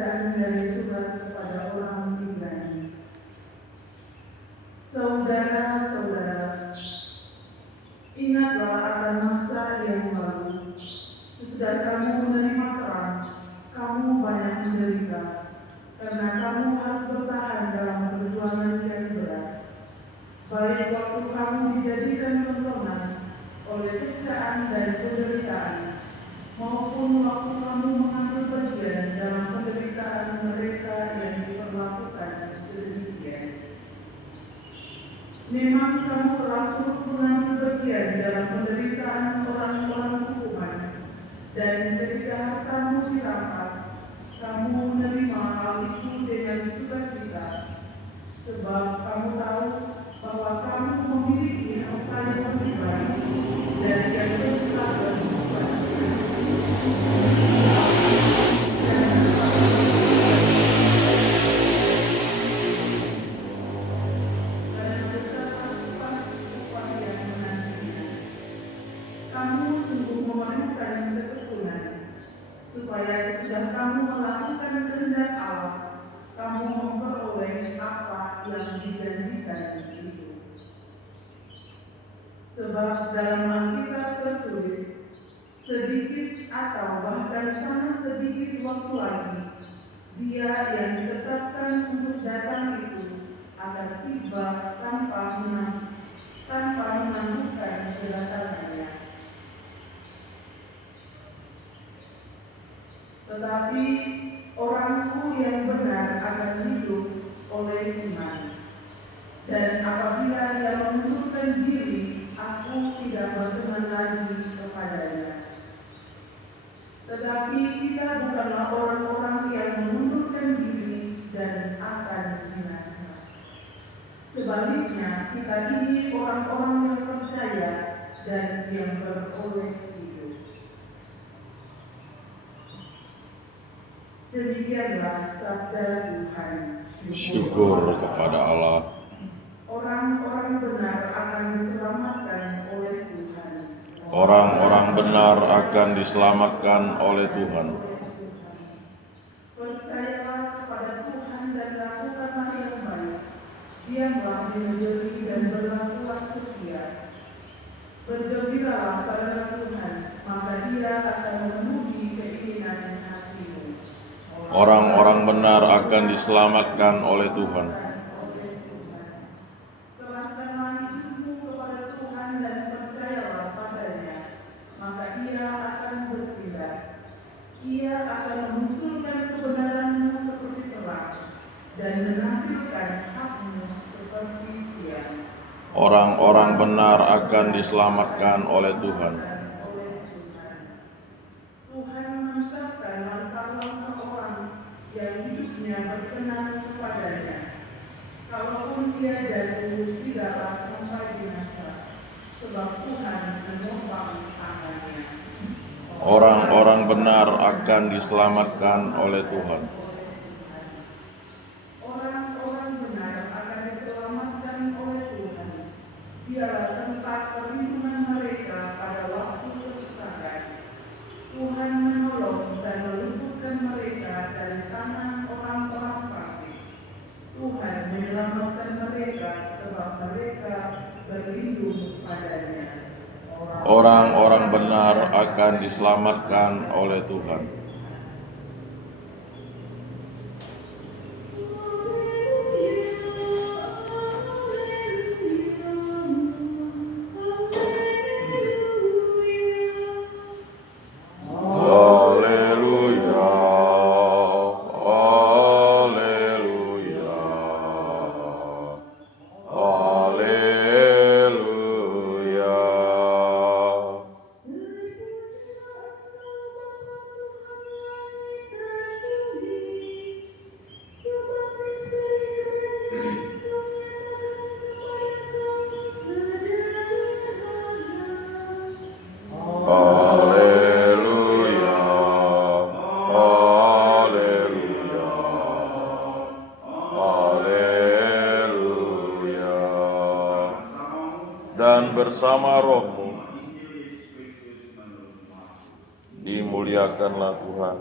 Bacaan dari surat kepada orang Ibrani. Saudara-saudara, ingatlah akan masa yang lalu. Sesudah kamu menerima terang, kamu banyak menderita, karena kamu harus bertahan dalam perjuangan yang berat. Baik waktu kamu dijadikan tontonan oleh siksaan dan penderitaan, maupun waktu kamu mengambil bagian dalam penderitaan mereka yang diperlakukan sedemikian. Memang kamu telah turut mengambil bagian dalam penderitaan orang-orang hukuman, dan ketika hartamu dirampas, kamu menerima hal itu dengan sukacita, sebab kamu tahu bahwa kamu memiliki harta yang lebih baik dari yang telah bersifat. Kamu sungguh memerlukan ketekunan, supaya sesudah kamu melakukan kehendak Allah, kamu memperoleh apa yang dijanjikan itu. Sebab dalam Alkitab tertulis, sedikit atau bahkan sangat sedikit waktu lagi, Dia yang ditetapkan untuk datang itu akan tiba tanpa menangguhkan kedatangannya. Tetapi orangku yang benar akan hidup oleh iman. Dan apabila dia mengundurkan diri, aku tidak berkenan lagi kepadanya. Tetapi kita bukanlah orang-orang yang mengundurkan diri dan akan binasa. Sebaliknya, kita ini orang-orang yang percaya dan yang beroleh hidup. Demikianlah sabda Tuhan. Syukur kepada Allah. Orang-orang benar akan diselamatkan oleh Tuhan. Orang-orang benar akan diselamatkan oleh Tuhan. Percayalah kepada Tuhan dan lakukanlah yang baik. Diamlah menjadi dan berlakulah setia. Bergembiralah pada Tuhan, maka Dia akan memenuhi keinginan hatimu. Orang-orang benar akan diselamatkan oleh Tuhan. Serahkanlah hidupmu kepada Tuhan dan percayalah padanya, maka Ia akan bertindak. Ia akan memunculkan kebenaranmu seperti terang dan menampilkan hakmu seperti siang. Orang-orang benar akan diselamatkan oleh Tuhan. Tuhan menetapkan langkah-langkah orang yang hidupnya berkenan kepadanya. Kalaupun dia jatuh, tidaklah sampai binasa, sebab Tuhan menopang tangannya. Orang-orang benar akan diselamatkan oleh Tuhan. Orang-orang benar akan diselamatkan oleh Tuhan. Dialah tempat perlindungan mereka pada waktu kesusahan. Tuhan menolong dan meluputkan mereka dari tangan orang-orang fasik. Tuhan menyelamatkan mereka sebab mereka berlindung padanya. Orang-orang benar akan diselamatkan oleh Tuhan. Haleluya, haleluya, haleluya. Haleluya, haleluya, haleluya. Dan bersama rohmu dimuliakanlah Tuhan.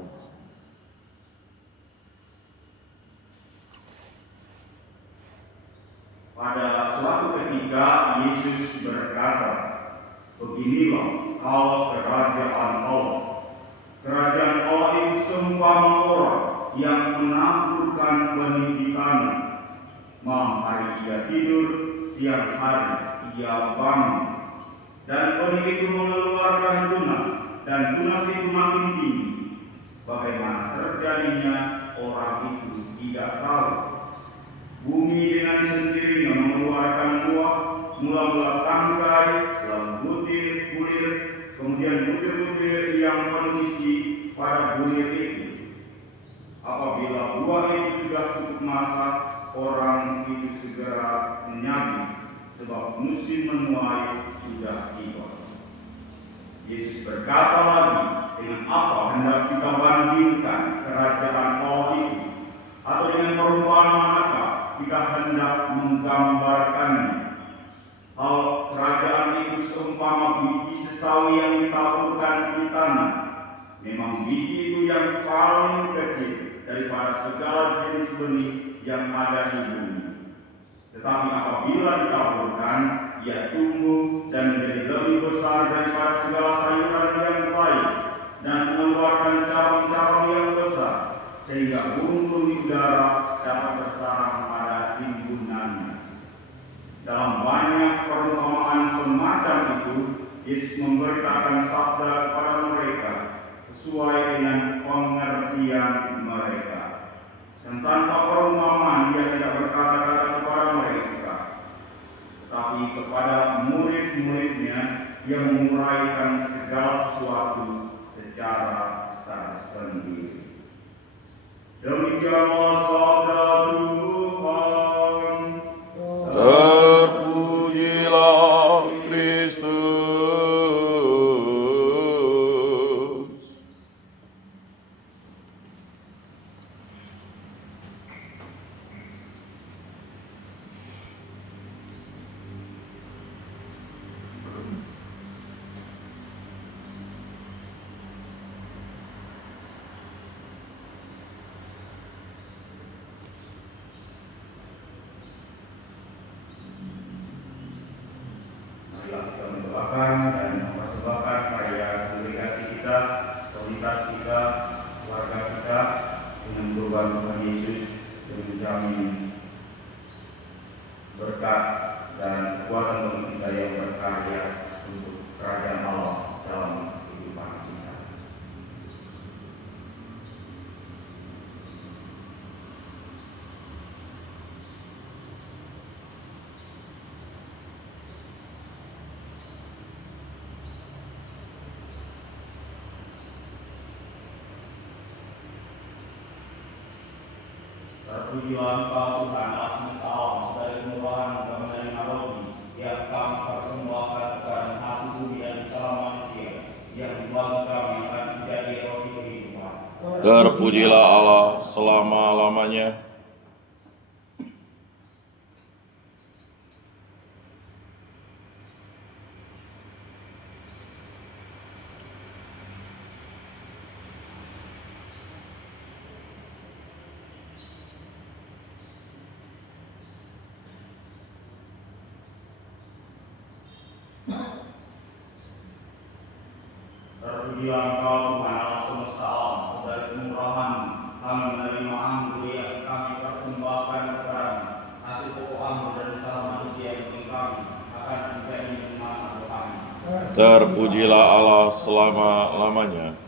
Pada suatu ketika Yesus berkata, "Beginilah hal kerajaan Allah. Kerajaan Allah itu seumpama orang yang menaburkan benih di tanah. Malam hari ia tidur, siang hari ia bangun, dan benih itu mengeluarkan tunas, dan tunas itu makin tinggi. Bagaimana terjadinya orang itu tidak tahu. Bumi dengan sendirinya mengeluarkan buah, mula-mula tangkai, lalu butir-butir, kemudian butir-butir yang mengisi pada butir itu. Apabila buah itu sudah cukup masak, orang itu segera menyambut, sebab musim menuai sudah tiba." Yesus berkata lagi, "Dengan apa hendak kita bandingkan kerajaan Allah itu? Atau dengan perumpamaan manakah kita hendak menggambarkannya? Hal kerajaan itu seumpama biji sesawi yang ditaburkan di tanah. Memang biji itu yang paling kecil daripada segala jenis benih yang ada di bumi. Tetapi apabila ditaburkan, ia tumbuh dan menjadi lebih besar daripada segala sayuran yang baik, dan mengeluarkan cabang-cabang yang besar, sehingga burung-burung di udara dapat bersarang pada timbunannya." Dalam banyak perumpamaan semacam itu, Yesus memberitakan sabda kepada mereka sesuai dengan pengertian mereka. Dan tanpa perumpamaan Dia tidak berkata-kata kepada mereka, tetapi kepada murid-muridnya Dia menguraikan segala sesuatu secara tersendiri. Demikianlah sabda Tuhan. Terpujilah Kristus. Marilah kita mendoakan dan mempersembahkan karya kongregasi kita, komunitas kita, keluarga kita dengan kurban Tuhan Yesus yang menjamin berkat dan kekuatan bagi kita yang berkarya untuk kerajaan Allah dalam kehidupan kita. Terpujilah Engkau Tuhan Allah semesta alam, dari kemurahan Engkau menerima roti yang kami persembahkan kepada hasil bumi dan usaha manusia, yang bagi kami akan menjadi roti kehidupan. Terpujilah Allah selama-lamanya. Terpujilah Engkau Tuhan Allah semesta alam, dari kemurahan kami menerima anggur yang kami persembahkan kepada hasil pokok anggur dan usaha manusia yang bagi kami akan menjadi minuman kami. Terpujilah Allah selama-lamanya.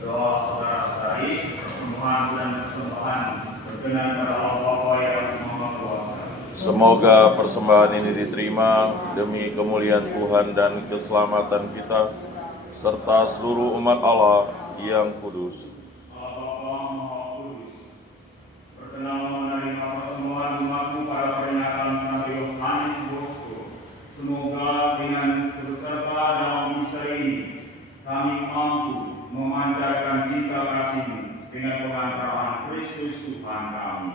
Berdoa saudara-saudari, persembahan dan persembahan berkenan kepada Allah Bapa yang Maha Kuasa. Semoga persembahan ini diterima demi kemuliaan Tuhan dan keselamatan kita, serta seluruh umat Allah yang kudus. Allah Bapa Maha Kudus, berkenan menerima persembahan umatmu pada peringatan Santo Yohanes Bosco. Semoga dengan ikut serta dalam misa ini, kami mampu memandang pengantaran Kristus Tuhan kami.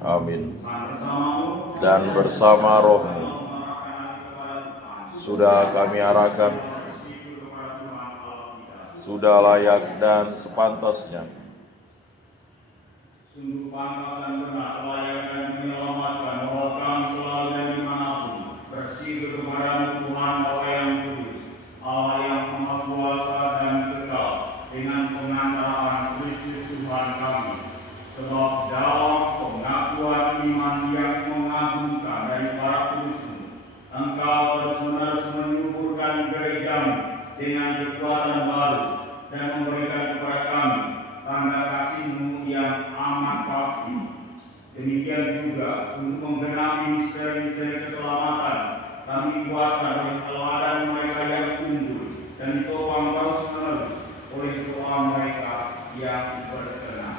Amin. Tuhan bersamamu Dan bersama rohmu sudah kami arahkan, sudah layak dan sepantasnya. Sungguh pantas dan benar, layak dan menyelamatkan bahwa kami selalu dan dimanapun bersih kepada Tuhan Allah yang kudus, Allah yang maha kuasa dan kekal, dengan pengantaran Kristus Tuhan kami. Sebab dalam pengakuan iman yang mengagumkan dari para kudusmu, Engkau terus-menerus menyuburkan gerejamu dengan kekuatan baru dan memberikan kepada kami tanda kasih-Mu yang amat pasti. Demikian juga untuk menggenapi misteri-misteri keselamatan, kami kuatkan oleh teladan mereka yang unggul dan ditopang terus-menerus oleh doa mereka yang berkenan.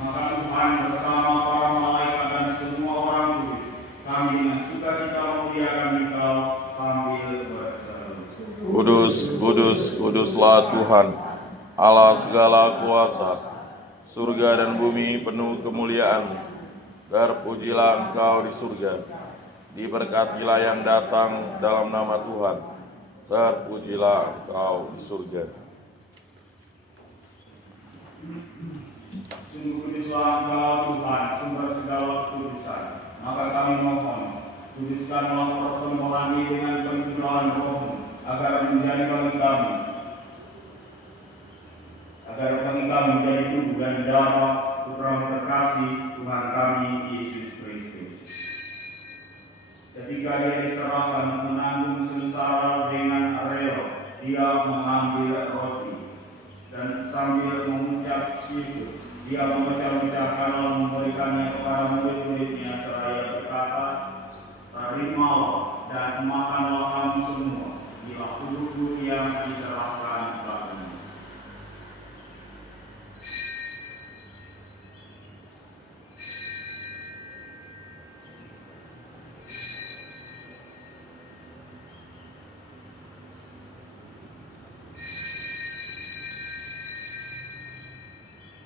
Maka Tuhan bersama para malaikat dan semua orang kudus, kami dengan sukacita memuliakan Engkau sambil berseru. Kudus, kudus, kuduslah Tuhan, Allah segala kuasa. Surga dan bumi penuh kemuliaan. Terpujilah Engkau di surga. Diberkatilah yang datang dalam nama Tuhan. Terpujilah Engkau di surga. Sungguh kuduslah Engkau Tuhan, sumber segala kekudusan. Maka kami mohon, kuduskanlah persembahan ini dengan pencurahan Roh-Mu, agar menjadi bagi kami menjadi tubuh dan darah Putra terkasih Tuhan kami Yesus Kristus. Ketika Dia diserahkan menanggung sengsara dengan rela, Dia mengambil roti dan sambil mengucap syukur, Dia memecah-mecahkan lalu memberikannya kepada murid-muridnya seraya berkata, "Terimalah dan makanlah kamu semua, inilah tubuhku yang diserahkan bagimu."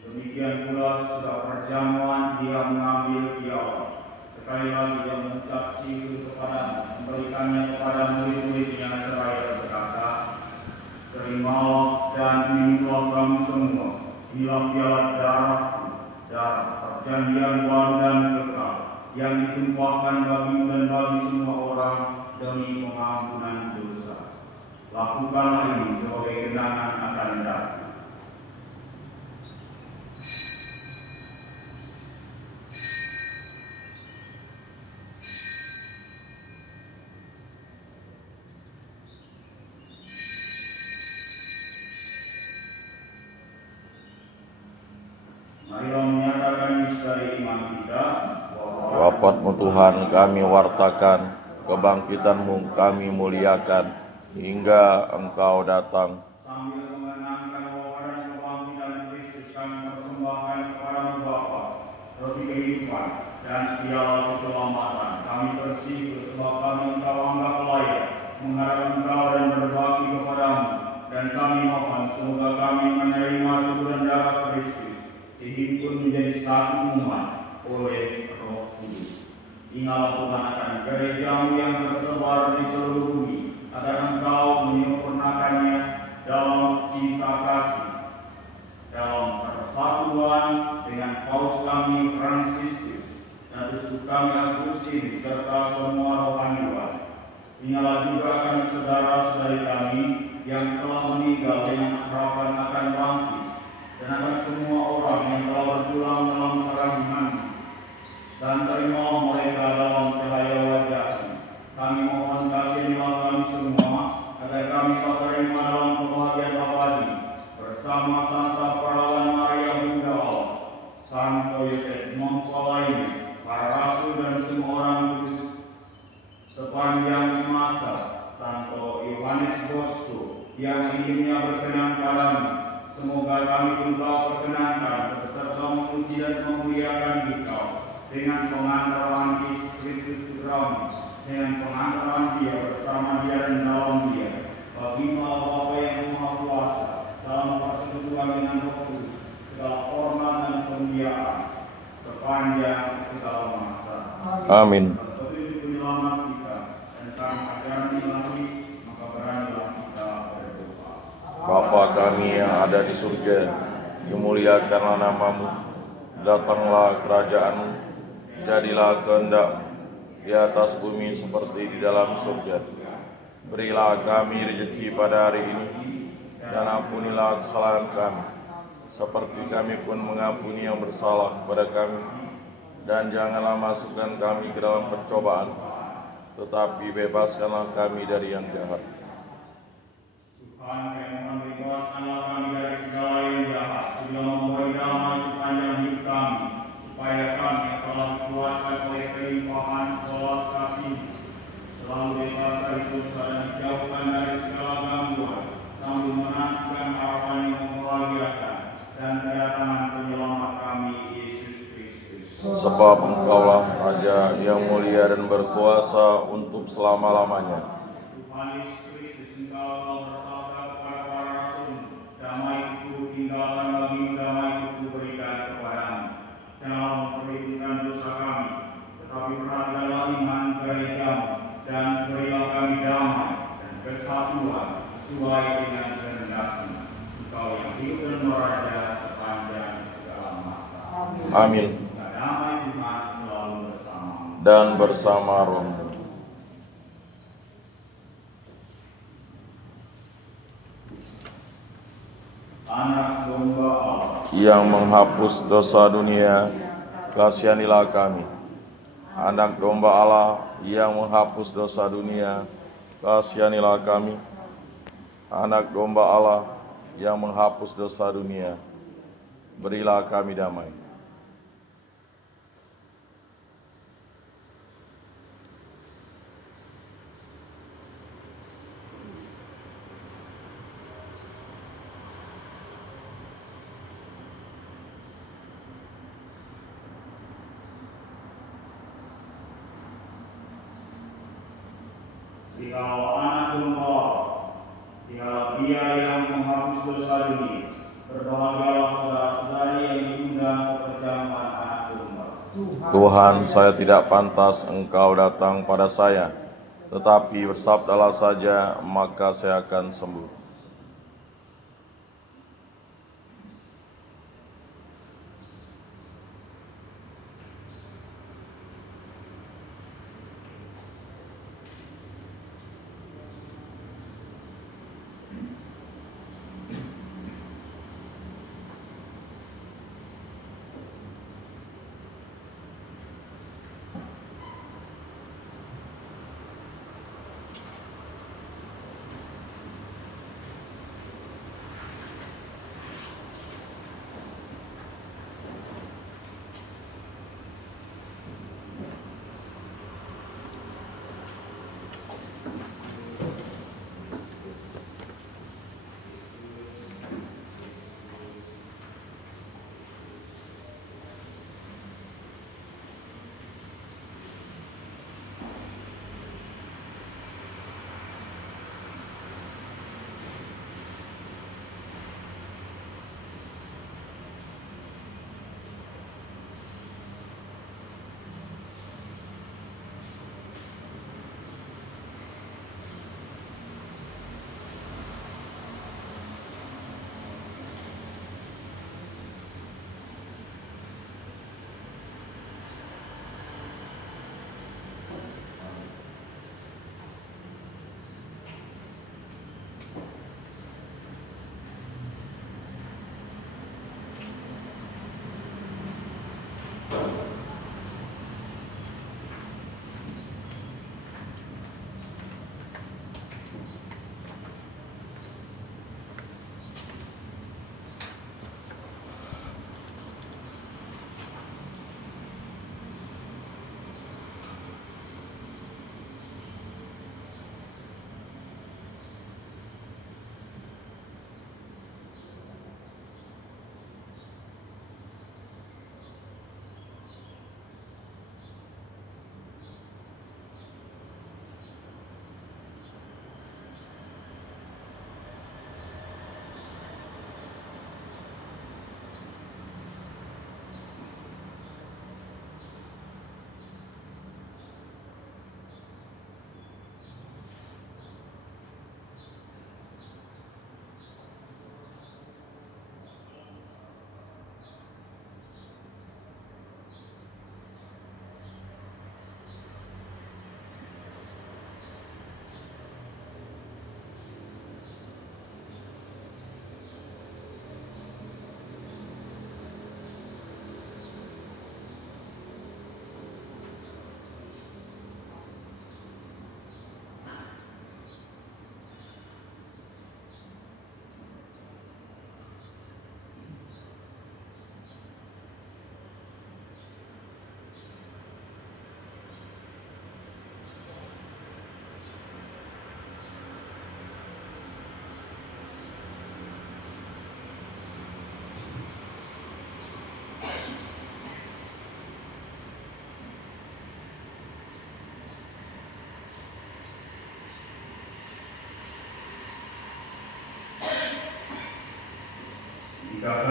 Demikian pula sesudah perjamuan Dia mengambil piala. Sekali lagi Dia mengucap syukur kepadanya, memberikannya kepada murid-muridnya seraya berkata, "Terimalah dan minumlah kamu semua, inilah piala darahku, darah perjanjian baru dan kekal, yang ditumpahkan bagimu dan bagi semua orang demi pengampunan dosa. Lakukanlah ini sebagai kenangan akan datang." Marilah menyatakan misteri iman kita. Wafat-Mu Tuhan kami wartakan, kebangkitan-Mu kami muliakan, hingga Engkau datang. Sambil mengenangkan wafat dan kebangkitan Kristus, kami persembahkan kepada-Mu Bapa roti kehidupan dan piala keselamatan. Kami bersyukur sebab kami Engkau anggap layak menghadap Engkau dan berbakti kepada-Mu, dan kami mohon semoga kami menerima tubuh dan darah Kristus dihimpun menjadi satu umat oleh Roh Kudus. Ingatlah Tuhan akan gereja-Mu yang tersebar di seluruh bumi, agar Engkau menyempurnakannya dalam cinta kasih, dalam persatuan dengan Paus kami Fransiskus dan uskup kami Agustin serta semua rohaniwan. Ingatlah juga akan saudara-saudari kami yang telah meninggal dengan harapan akan bangkit, dan akan semua orang yang telah berpulang dalam kerahiman, dan terimalah mereka dalam cahaya wajah-Mu. Kami mohon kasihanilah kami semua, agar kami terima dalam kebahagiaan abadi bersama Santa Perawan Maria Bunda Allah, Santo Yosef Mempelaini, para rasul dan semua orang kudus sepanjang masa, Santo Yohanes Bosco yang hidupnya berkenan padamu. Semoga kami juga perkenankan beserta memuji dan memuliakan Engkau dengan pengantaran Yesus Kristus Putra-Mu, dengan pengantaran Dia bersama Dia dan dalam Dia, bagi Allah Bapa yang Maha Kuasa, dalam persekutuan dengan Roh Kudus, segala hormat dan kemuliaan sepanjang segala masa. Amin. Seperti penyelamat kita dan kami ajaran ilahi, maka beranilah kita berdoa. Bapa kami yang ada di surga, dimuliakanlah namamu, datanglah kerajaanmu, jadilah kehendak-mu di atas bumi seperti di dalam surga. Berilah kami rezeki pada hari ini, dan ampunilah kesalahan kami, seperti kami pun mengampuni yang bersalah kepada kami. Dan janganlah masukkan kami ke dalam pencobaan, tetapi bebaskanlah kami dari yang jahat. Tuhan, kami mohon bebaskanlah kami dari segala yang jahat, sehingga memberi damai sepanjang hidup kami, supaya kami yang telah dikuatkan oleh kelimpahan belas kasih selalu bebas dari dosa dan dijauhkan dari segala gangguan, sambil menantikan harapan yang membahagiakan dan kedatangan penyelamat kami, Yesus Kristus. Sebab Engkaulah Raja yang mulia dan berkuasa untuk selama-lamanya. Tuhan Yesus Kristus, Engkau telah bersabda kepada para rasul, damai-Ku tinggalkan bagimu, damai-Ku kuberikan kepadamu. Janganlah memperhitungkan dosa kami, tetapi perhatikanlah iman gerejamu, dan berilah kami damai dan kesatuan sesuai dengan kehendak-Mu. Engkau yang hidup dan meraja sepanjang segala masa. Amin. Damai Tuhan selalu bersamamu. Dan bersama rohmu. Anak domba Allah, Yang menghapus dosa dunia, kasihanilah kami. Anak domba Allah yang menghapus dosa dunia, kasihanilah kami. Anak domba Allah yang menghapus dosa dunia, berilah kami damai. jikalau anak domba Allah, jikalau Dia yang menghapus dosa dunia, berbahagialah saudara-saudari yang diundang ke perjamuan anak domba. Tuhan, saya tidak pantas Engkau datang pada saya, tetapi bersabdalah saja, maka saya akan sembuh.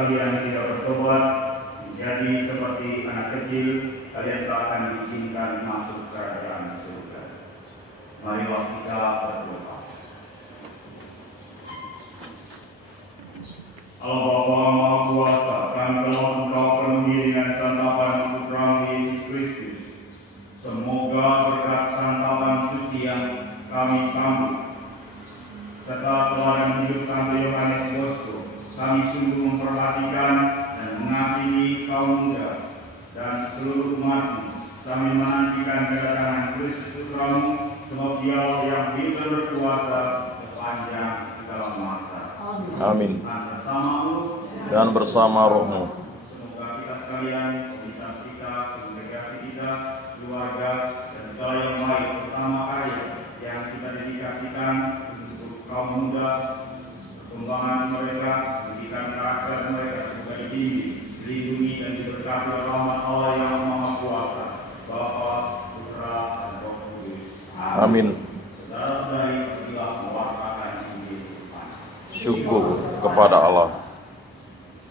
kalian tidak bertobat menjadi seperti anak kecil, kalian tak akan diizinkan masuk kerajaan surga. Marilah kita berdoa. Allah Bapa Maha Kuasa, kami telah Engkau penuhi dengan santapan Putra Yesus Kristus. Semoga berkat santapan suci yang kami sambut serta teladan hidup Santo Yohanes Bosco, kami sungguh memperhatikan dan mengasihi kaum muda dan seluruh umat. Kami menantikan kedatangan Kristus Putramu, sebab Dialah yang hidup berkuasa sepanjang segala masa. Amin. Dan bersamamu Dan bersama rohmu. semoga kita sekalian, komunitas kita, kongregasi kita, keluarga, dan segala yang lain, terutama karya yang kita dedikasikan untuk kaum muda, perkembangan mereka, pendidikan karakter mereka, semoga dibimbing, dilindungi dan diberkati oleh rahmat Allah yang Maha Kuasa, Bapa, Putra, dan Roh Kudus. Amin. Saudara-saudari, marilah mewartakan Injil Tuhan. Syukur kepada Allah.